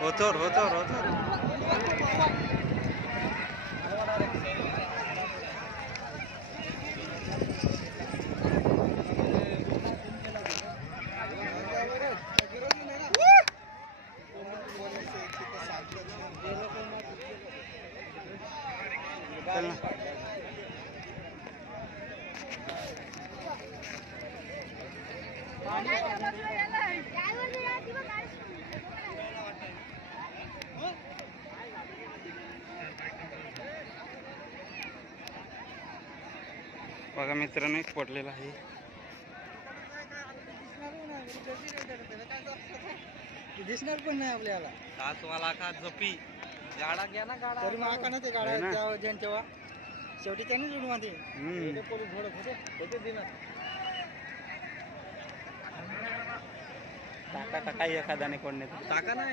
होचोर होचोर होचोर बघा मित्रांनो एक पडलेला आहे. दिसणार पण नाही आपल्याला. कासवाला का झोपी गाडा घ्या ना गाडा तरी माका ना ते गाड्या ज्यांच्या शेवटी त्यांनीच उडवा ते. पोलीस भडक होते दिनात. टाका टाका एखाद्याने कोण टाका ना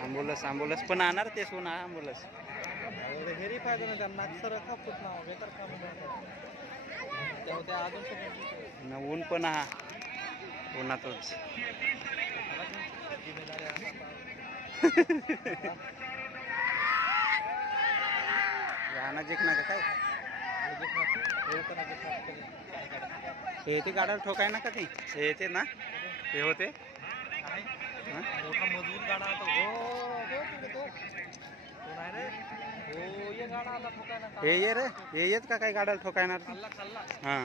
ॲम्ब्युलन्स ॲम्ब्युलन्स पण आणणार ते सोना ॲम्ब्युलन्स हेरी पाहिजे ना त्यांना सर खपूत ना बेकार काम तेव्हा त्या अजून ऊन पण हा उन्हातच नजीक ना का काय हे ते गाड्याला ठोकाय ना का ते येते ना ते होते मोठा मजबूत गाडा हे ये रे हे येत का काही गाड्याला ठोकायणार हा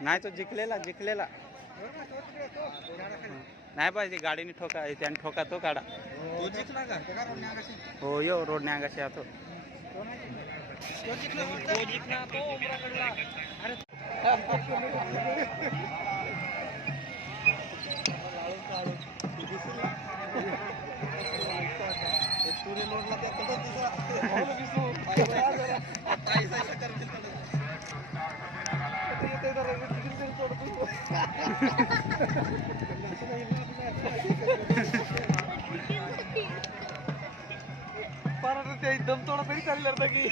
नाही तो जिंकलेला नाही पाहिजे गाडीने ठोका त्याने ठोका तो गाडा हो यो रोड न्यागाशी आतो परत ते एकदम थोडा तरी चालणार की